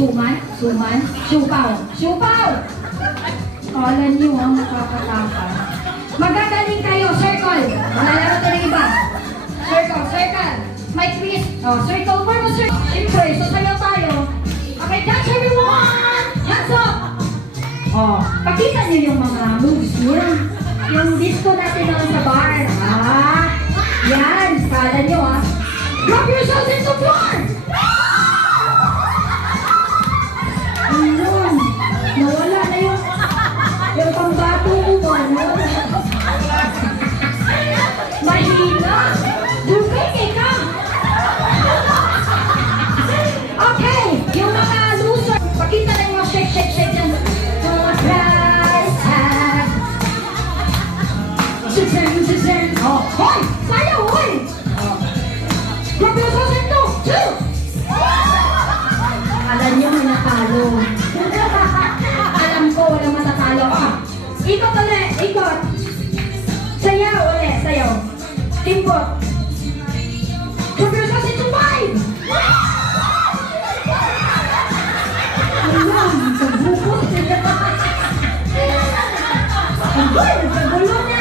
Suman, suman, siupaw, siupaw! Kala niyo ang nakakatakas. Magagaling kayo, circle. Malalaro tayo ng iba. Circle, circle. May twist. Oh, circle, form a circle. Siyempre, sasayaw tayo. Okay, dance everyone! Hands up! Oh, pakita niyo yung mga moves niya. Yung disco natin naman sa bar. Ah, yan. Kala niyo ah. Drop yourselves into floor! Ayun. Nawala na yung pambato ko. Mahina. Dugay ka. Okay. Yung mga loser. Pakita na yung shake, shake, shake dyan. Right hand. Sisern. Oh, hoy! Sayaw, hoy! Drop yourselves into two! Akala niyo may natalo. Alam ko, walang matatalo. Ikot ulit, ikot. Sayaw ulit, sayaw. Timbot. Drop yourselves into five! Ayan, sa bukot. Ang gulo niya.